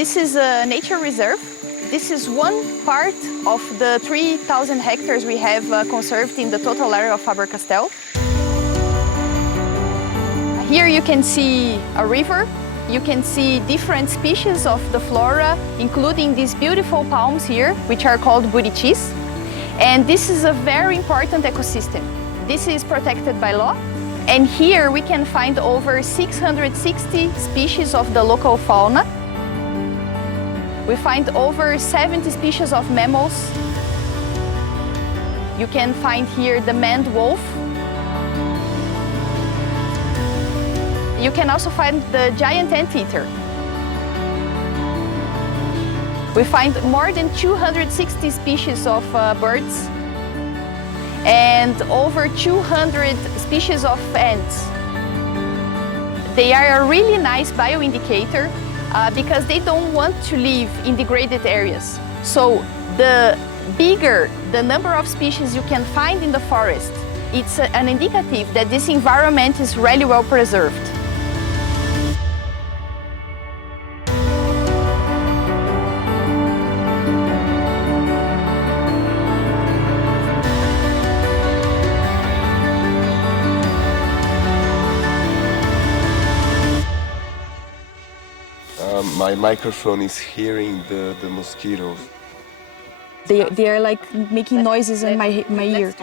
This is a nature reserve. This is one part of the 3,000 hectares we have conserved in the total area of Faber-Castell. Here you can see a river. You can see different species of the flora, including these beautiful palms here, which are called buritis. And this is a very important ecosystem. This is protected by law. And here we can find over 660 species of the local fauna. We find over 70 species of mammals. You can find here the maned wolf. You can also find the giant anteater. We find more than 260 species of birds and over 200 species of ants. They are a really nice bioindicator because they don't want to live in degraded areas. So the bigger the number of species you can find in the forest, it's an indicative that this environment is really well preserved. My microphone is hearing the mosquitoes. They are like making noises in my ear.